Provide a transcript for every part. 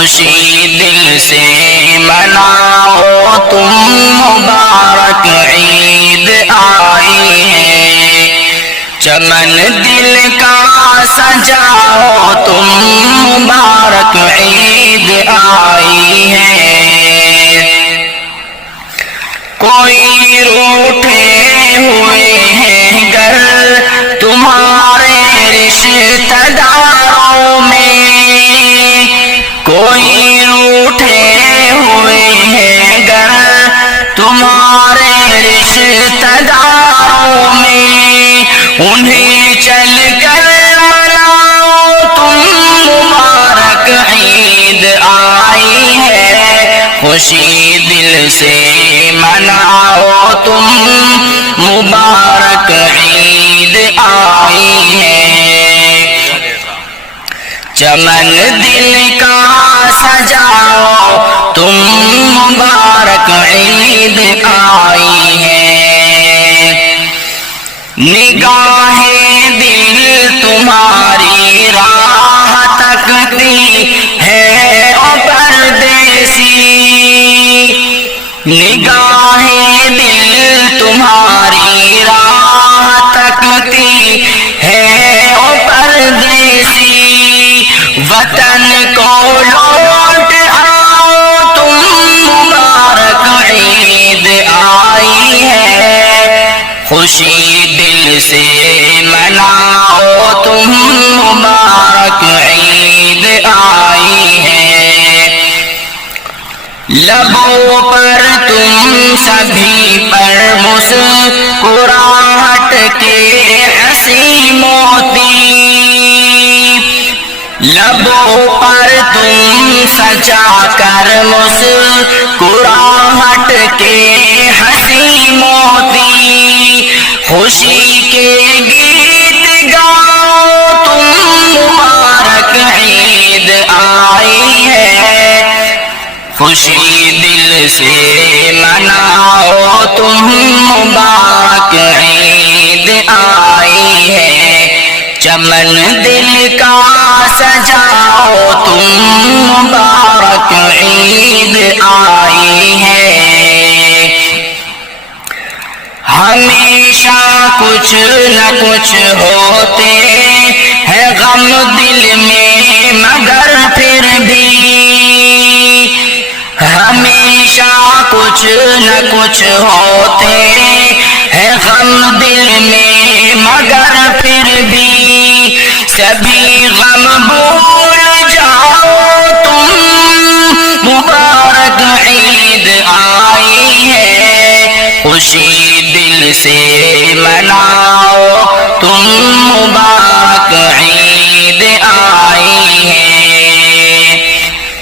خوشی دل سے مناؤ تم مبارک عید آئی ہے، چمن دل کا سجاؤ تم مبارک عید آئی ہے۔ کوئی روٹھے ہوئے ہیں گر تمہارے رشتہ داروں میں، کوئی روٹھے ہوئے ہیں گر تمہارے رشتہ داروں میں، انہیں چل کر مناؤ تم مبارک عید آئی ہے، خوشی دل سے مناؤ تم مبارک عید آئی ہے، چمن دل کا سجاؤ تم مبارک عید آئی ہے۔ نگاہ دل تمہاری راہ تکتی ہے او پردیسی، نگاہ دل تمہاری راہ تکتی ہے او پردیسی، وطن کو لوٹ آؤ تم مبارک عید آئی ہے، خوشی دل سے مناؤ تم مبارک عید آئی ہے۔ لبوں پر تم سبھی پر مسکراہٹ کے ہنسی موتی، لبوں پر تم سجا کر مسکراہٹ کے ہنسی موتی، خوشی کے گیت گاؤ تم مبارک عید آئی ہے، خوشی دل سے مناؤ تم مبارک عید آئی ہے، چمن دل کا سجاؤ تم مبارک عید آئی ہے۔ ہمیشہ کچھ نہ کچھ ہوتے ہیں غم دل میں مگر پھر بھی، ہمیشہ کچھ نہ کچھ ہوتے ہیں غم دل میں مگر پھر بھی، سبھی غم بھول جاؤ تم مبارک عید آئی ہے، خوشی دل سے مناؤ تم مبارک عید آئی ہے،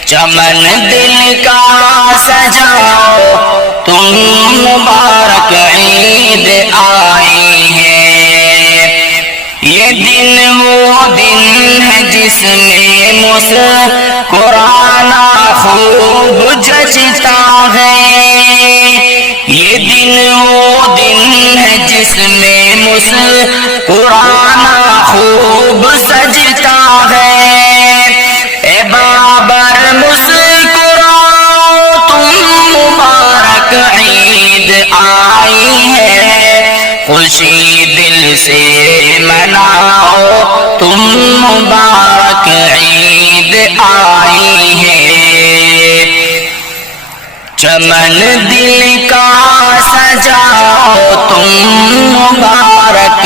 چمن دل کا سجاؤ تم مبارک عید آئی ہے۔ یہ دن وہ دن ہے جس میں مسکرانا خوب جچتا ہے، یہ دن وہ دن ہے جس میں مسکرانا خوب سجتا ہے، اے بابر مسکراؤ تم مبارک عید آئی ہے، خوشی دل سے مناؤ تم مبارک عید آئی ہے، چمن دل کا سجاؤ تم مبارک